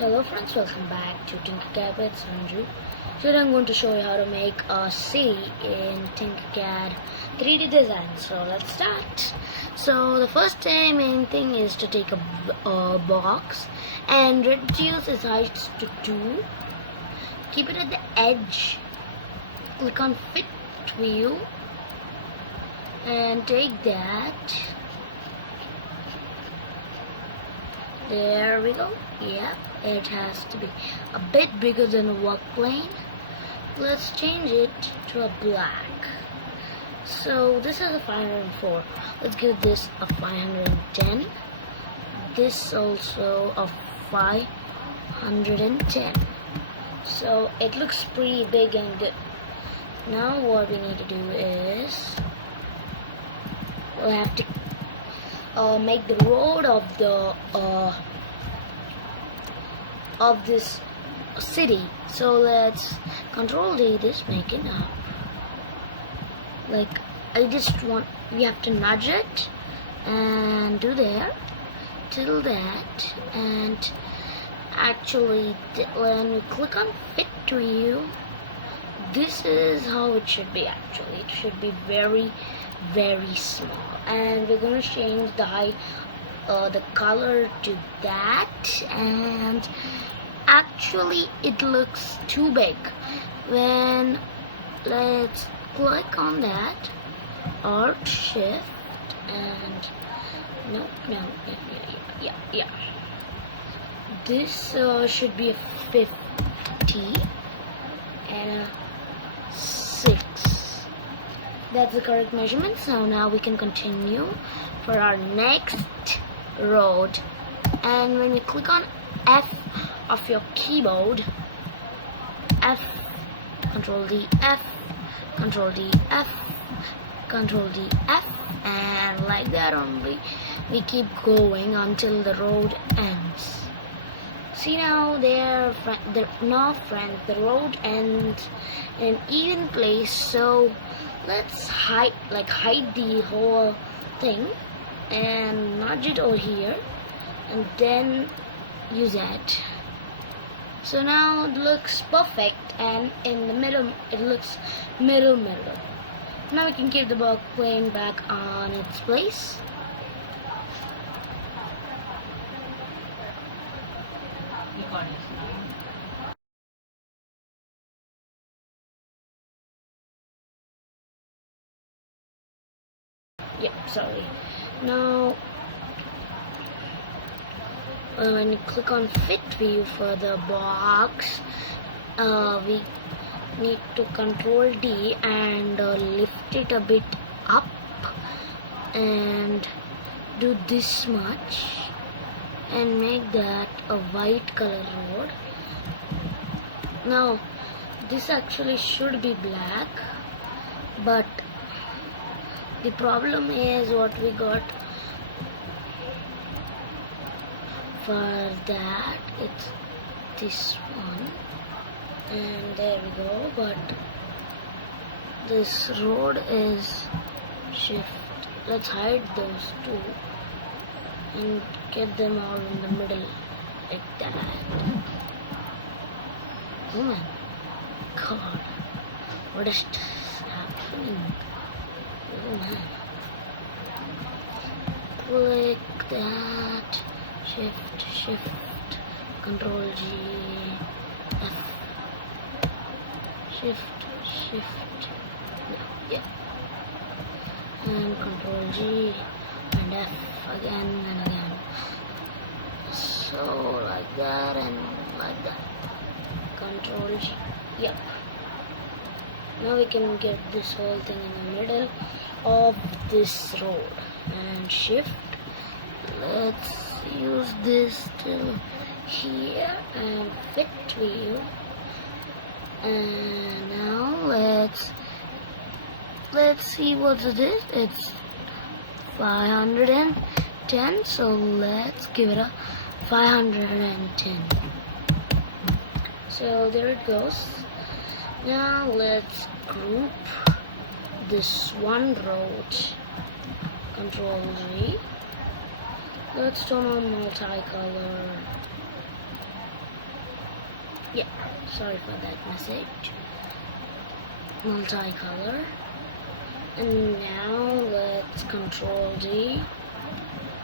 Hello friends, welcome back to Tinkercad with Sanju. Today I'm going to show you how to make a city in Tinkercad 3D design. So let's start. So the first main thing is to take a box and reduce its height to 2. Keep it at the edge. Click on Fit View and take that. There we go. Yeah, it has to be a bit bigger than a work plane. Let's change it to a black. So this is a 504. Let's give this a 510. This also a 510. So it looks pretty big and good. Now what we need to do is we'll have to make the road of this city. So let's Control D this, make it up. Like we have to nudge it and do there till that, and actually when we click on Fit View, this is how it should be. Actually, it should be very small, and we're going to change the height, the color to that, and actually it looks too big. When let's click on that, Alt Shift and yeah. This should be a 50 and a 6. That's the correct measurement. So now we can continue for our next road, and when you click on F of your keyboard, F, Control D, F, Control D, F, Control D, F, and like that only we keep going until the road ends. See now the road ends in an even place. So let's hide the whole thing and nudge it over here, and then use that. So now it looks perfect, and in the middle it looks middle. Now we can keep the work plane back on its place. Sorry. Now when you click on Fit View for the box, we need to Control D and lift it a bit up and do this much and make that a white color road. Now this actually should be black, but the problem is what we got for that, it's this one, and there we go. But this road is shift. Let's hide those two and get them all in the middle like that. Oh my god, what is happening? Oh man. Click that, shift, Control G, F, shift, yeah, and Control G and F again and again. So like that and like that. Control G, yep. Now we can get this whole thing in the middle of this road, and shift. Let's use this till here and Fit View. And now let's see what it is. It's 510, so let's give it a 510. So there it goes. Now let's group this one road. Control Z. Let's turn on multicolor. Yeah, sorry for that message. Multicolor. And now let's Control D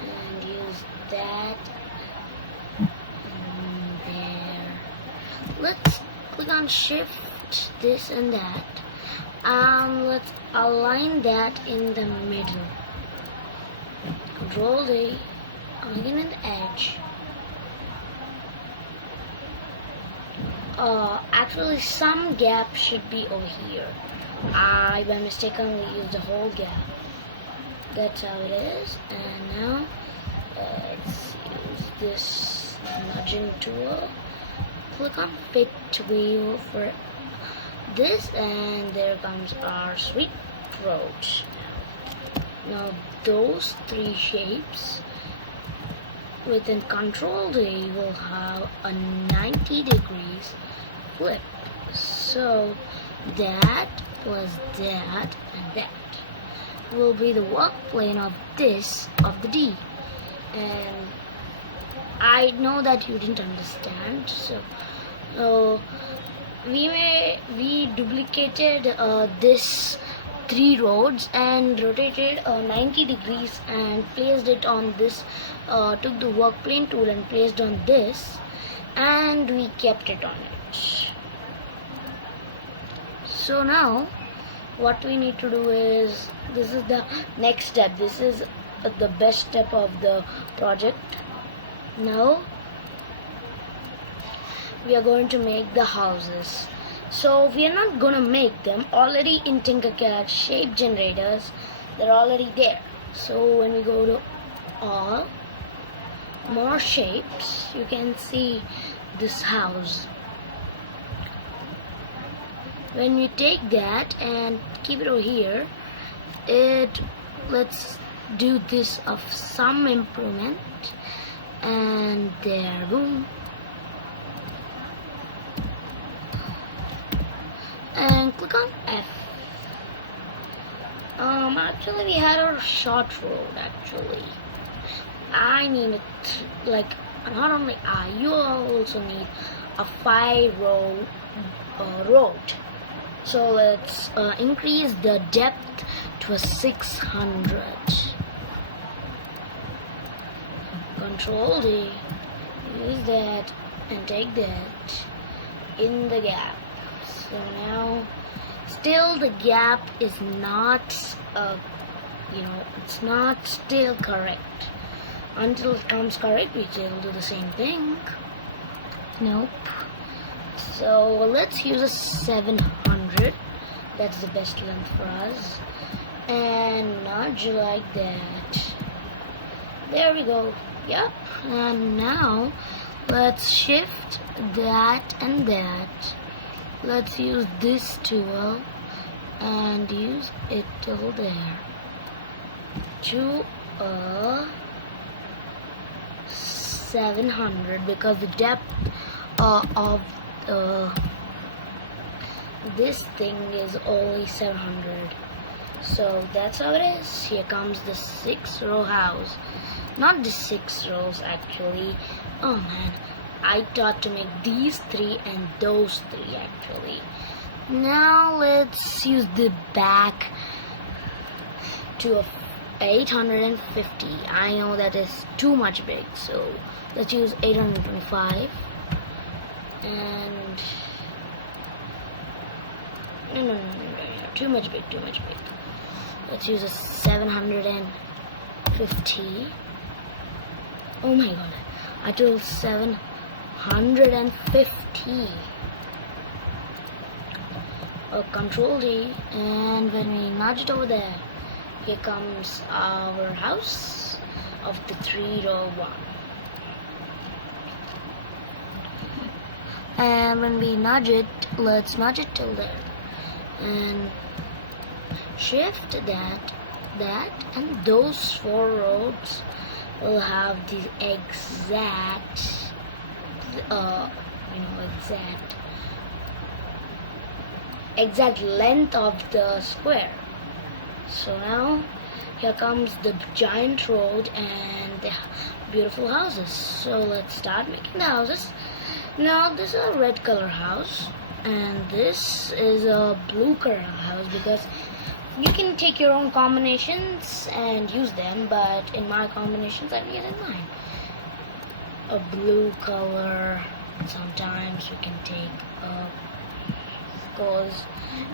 and use that there. Let's click on Shift, this and that. Let's align that in the middle. Control D, align an edge. Actually some gap should be over here. I by mistakenly used the whole gap. That's how it is. And now let's use this nudging tool. Click on Fit Wheel for this, and there comes our sweet road. Now those three shapes within Control D will have a 90 degrees flip. So that plus that and that will be the work plane of this of the D. And I know that you didn't understand, so we duplicated this three roads and rotated 90 degrees and placed it on this, took the work plane tool and placed on this, and we kept it on it. So now what we need to do is, this is the next step, this is the best step of the project. Now we are going to make the houses. So we are not going to make them. Already in Tinkercad shape generators, they're already there. So when we go to all, more shapes, you can see this house. When we take that and keep it over here, let's do this of some improvement, and there, boom. And click on F. Actually we had a short road actually. I need it, like, not only you also need a 5-row road. So let's increase the depth to a 600. Control D, use that and take that in the gap. So now still the gap is not it's not still correct. Until it comes correct, we still do the same thing. Nope. So let's use a 700. That's the best length for us. And nudge like that. There we go. Yep. And now let's shift that and that. Let's use this tool and use it till there to 700, because the depth of this thing is only 700. So that's how it is. Here comes the 6-row house. Not the 6 rows actually. Oh man, I thought to make these 3 and those 3 actually. Now let's use the back to a 850. I know that is too much big, so let's use 825. And no, too much big. Let's use a 750. Oh my god, I told 750. Control D, and when we nudge it over there, here comes our house of the 3-row one. And when we nudge it, let's nudge it till there, and shift that, and those 4 rows will have the exact exact length of the square. So now here comes the giant road and the beautiful houses. So let's start making the houses. Now this is a red color house, and this is a blue color house, because you can take your own combinations and use them, but in my combinations I'm using mine. A blue color, sometimes we can take because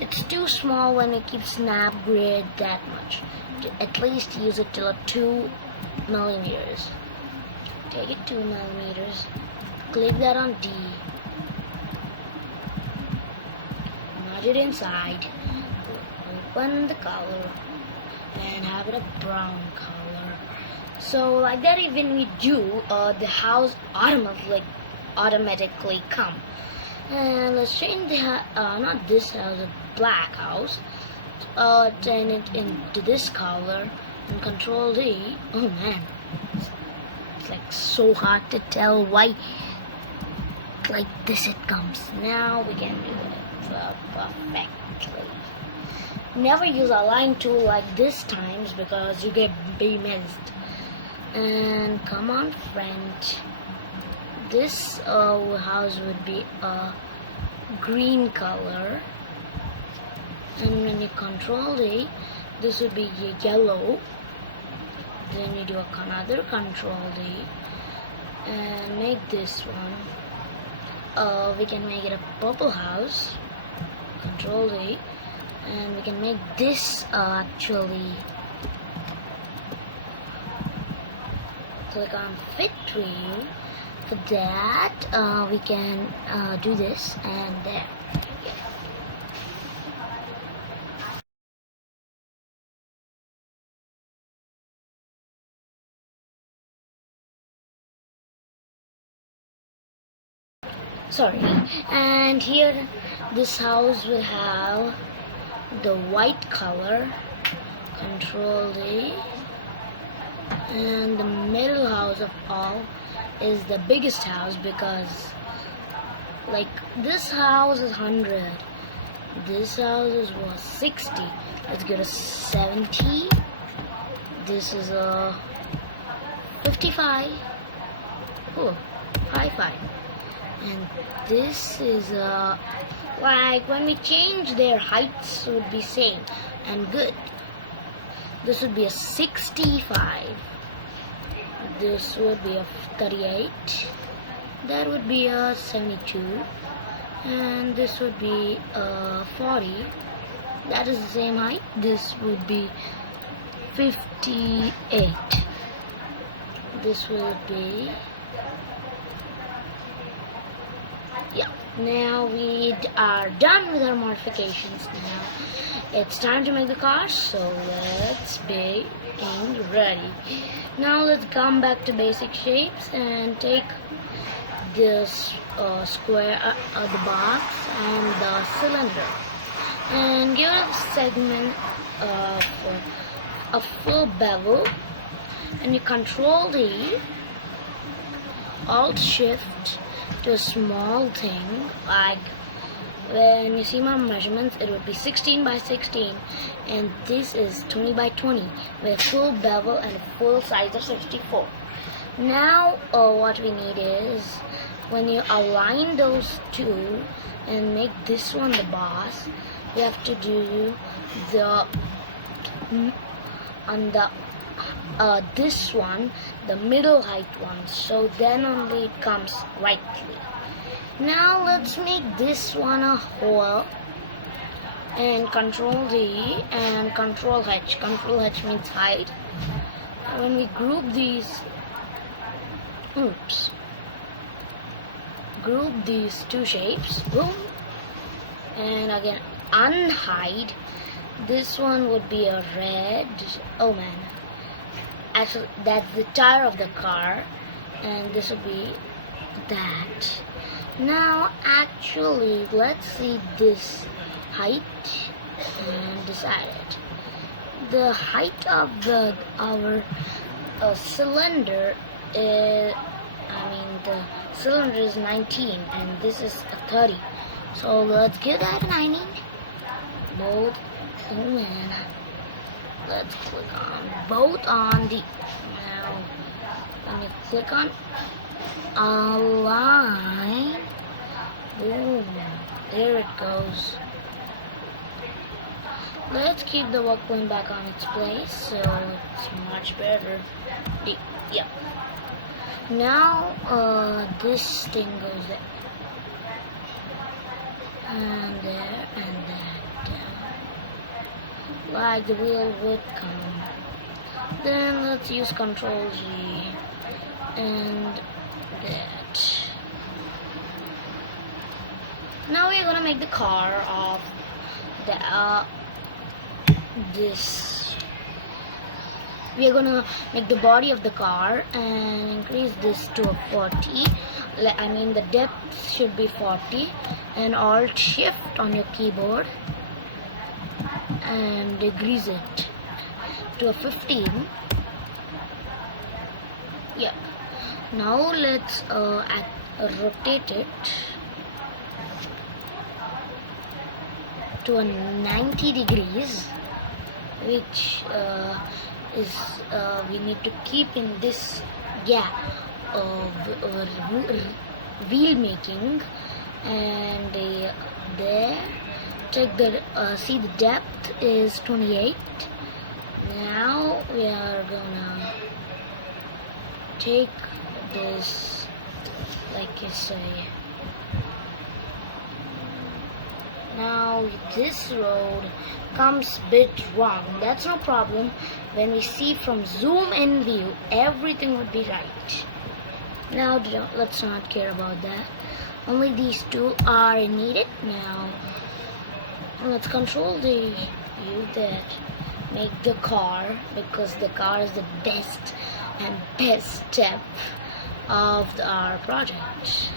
it's too small when we keep snap grid that much. At least use it till 2 millimeters. Take it 2 millimeters. Click that on D. Merge it inside. Open the color and have it a brown color. So like that, even we do, the house automatically come. And let's change the not this house, a black house. Turn it into this color and Control D. Oh man, it's like so hard to tell why. Like this it comes. Now we can do it perfectly. Never use a line tool like this times, because you get be missed. And come on front. This house would be a green color, and when you Control D, this would be yellow. Then you do another Control D and make this one. We can make it a purple house. Control D, and we can make this actually. Click on Fit Preview. For that, we can do this, and there. Yeah. Sorry. And here, this house will have the white color. Control D. And the middle house of all is the biggest house, because like this house is 100, this house is 60. Let's go to 70. This is a 55. Oh, high five. And this is a, like when we change their heights would be same and good. This would be a 65. This would be a 38. That would be a 72. And this would be a 40. That is the same height. This would be 58. This would be, yeah. Now we are done with our modifications. Now it's time to make the car, so let's be ready. Now let's come back to basic shapes and take this square, the box and the cylinder, and give it a segment for a full bevel, and you Control D, Alt Shift to a small thing. Like when you see my measurements, it would be 16 by 16, and this is 20 by 20 with a full bevel and a full size of 64. Now what we need is, when you align those two and make this one the boss, you have to do the on the this one, the middle height one, so then only it comes rightly. Now let's make this one a hole, and Control D and Control H. Control H means height. And when we group these, group these two shapes, boom, and again unhide. This one would be a red. Oh man, actually that's the tire of the car, and this would be that. Now actually let's see this height and decide it. The height of our cylinder is, the cylinder is 19 and this is a 30. So let's give that a 90. Both. Oh man. Let's click on both on the. Now when you click on align, Boom. There it goes. Let's keep the work plane back on its place so it's much better. Yep. Now this thing goes there. And there and that down. Like the wheel would come. Then let's use Control G and that. Now we're gonna make the car of the this. We are gonna make the body of the car and increase this to a 40. I mean the depth should be 40, and Alt Shift on your keyboard and decrease it to a 15. Yep. Now let's rotate it to a 90 degrees, which is we need to keep in this gap of wheel making. And there, check the see the depth is 28. Now we are gonna take this, like you say. Now this road comes a bit wrong. That's no problem. When we see from zoom in view, everything would be right. Now let's not care about that. Only these two are needed. Now let's control the view that make the car, because the car is the best step of our project.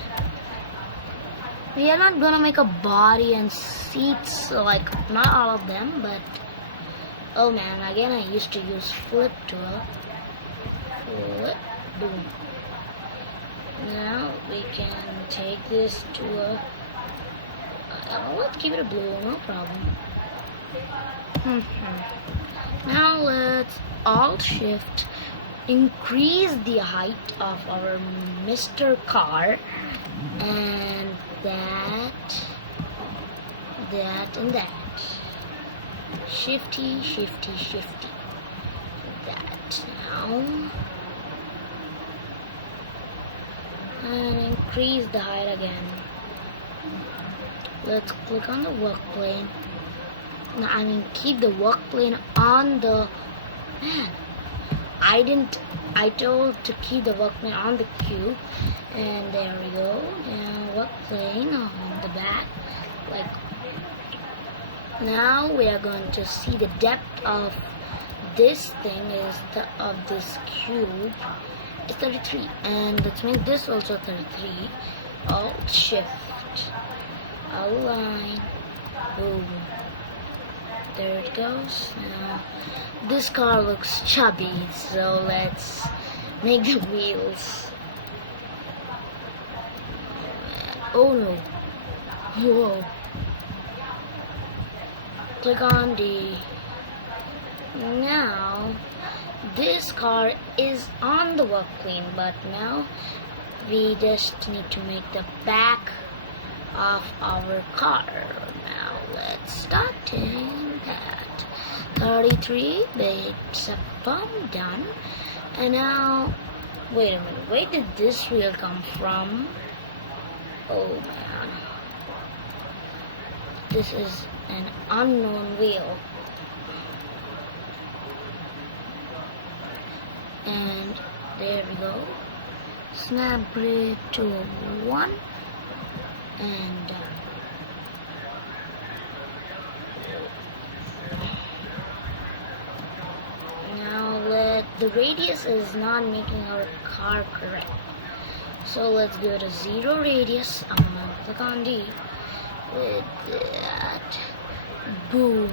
We are not gonna make a body and seats, like not all of them, but oh man, again I used to use flip tool. Flip, boom. Now we can take this to a let's keep it a blue, no problem. Now let's Alt Shift increase the height of our Mr. Car, and that and that. Shifty. That now. And increase the height again. Let's click on the work plane. Now, I mean, keep the work plane on the. Man, I told to keep the work plane on the cube, and there we go. Now work plane on the back. Like now, we are going to see the depth of this thing is of this cube. It's 33, and let's make this also 33. Alt Shift, align, boom. There it goes. Now this car looks chubby, so let's make the wheels. Oh no! Whoa! Click on D. Now this car is on the work plane, but now we just need to make the back of our car. Now let's start in that. 33 bits up, done. And now, wait a minute, where did this wheel come from? Oh man, this is an unknown wheel. And there we go. Snap grid to 1 and done. Now the radius is not making our car correct. So let's go to 0 radius. I'm gonna click on D. With that, boom,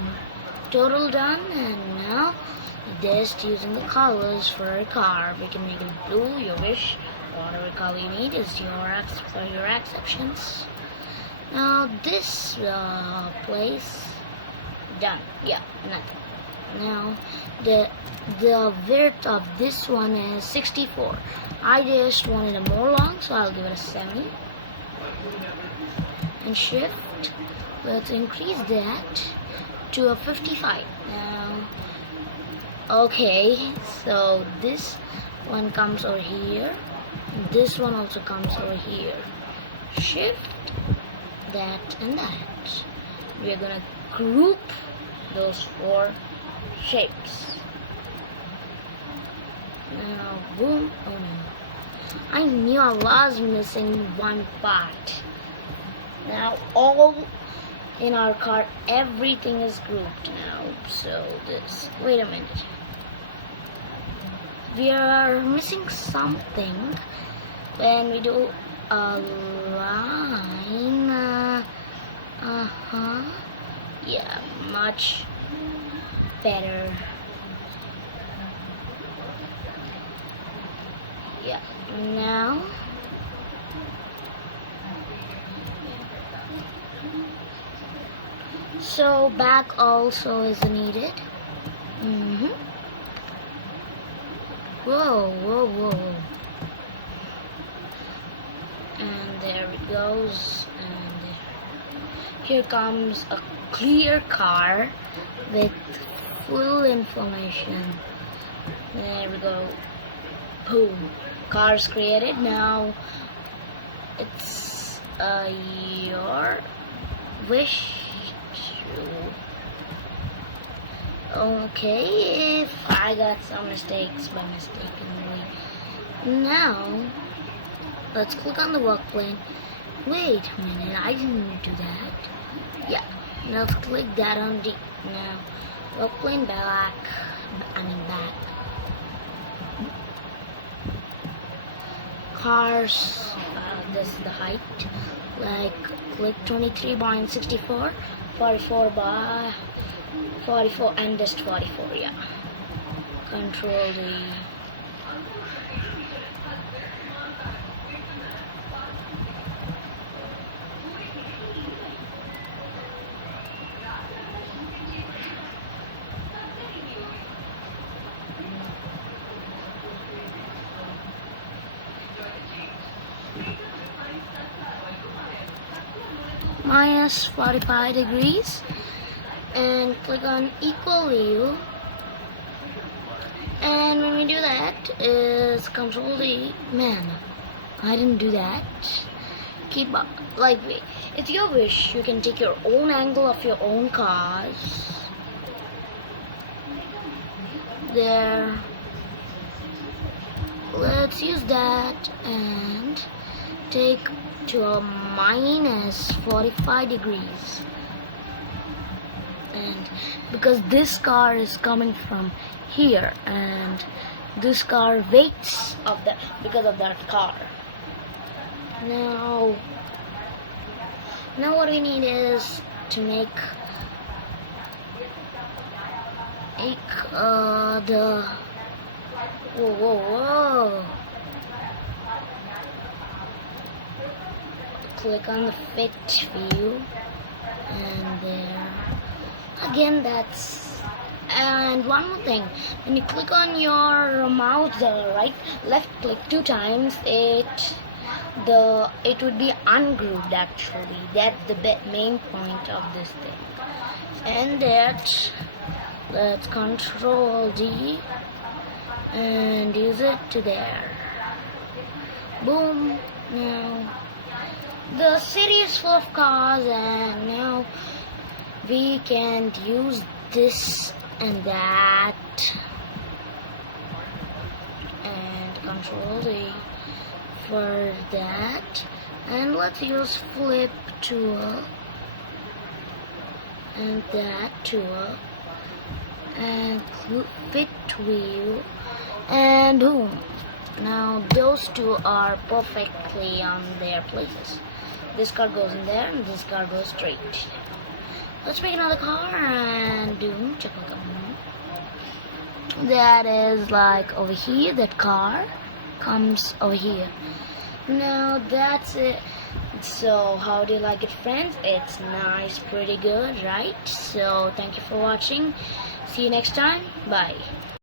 total done. And now just using the colors for a car, we can make it blue, your wish, whatever color you need is for your exceptions. Now this place done. Yeah, nothing. Now the width of this one is 64. I just wanted it more long, so I'll give it a 70. and shift. Let's increase that to a 55 now. Okay, so this one comes over here, this one also comes over here. Shift that and that. We are gonna group those 4 shapes. Now boom. Oh no, I knew I was missing one part. Now all in our card, everything is grouped now. So this, wait a minute, we are missing something when we do a line. Yeah, much better. Yeah, now so back also is needed. Whoa, whoa, whoa. And there it goes. And here comes a clear car with full information. There we go. Boom. Cars created. Now it's your wish to. Okay, if I got some mistakes by mistakenly. Now let's click on the work plane. Wait a minute, I didn't do that. Yeah, now let's click that on D. Now work plane back. Cars, this is the height. Like click 23 by 64, 44 by 44, and just 44. Yeah. Control D. Minus 45 degrees and click on equal view, and when we do that is Control D. Man, I didn't do that. Keep up, like, it's your wish, you can take your own angle of your own cars. There, let's use that and take to a minus 45 degrees, and because this car is coming from here and this car waits of that because of that car. Now what we need is to make the whoa. Click on the fit view, and there again, that's. And one more thing, when you click on your mouse, the left click 2 times, it would be ungrouped actually. That's the main point of this thing. And that, let's Control D and use it to there. Boom. Now the city is full of cars, and now we can use this and that, and Control D for that, and let's use flip tool and that tool and fit wheel, and boom. Now those 2 are perfectly on their places. This car goes in there and this car goes straight. Let's make another car and check it out. That is like over here. That car comes over here. Now that's it. So how do you like it, friends? It's nice, pretty good, right? So thank you for watching. See you next time. Bye.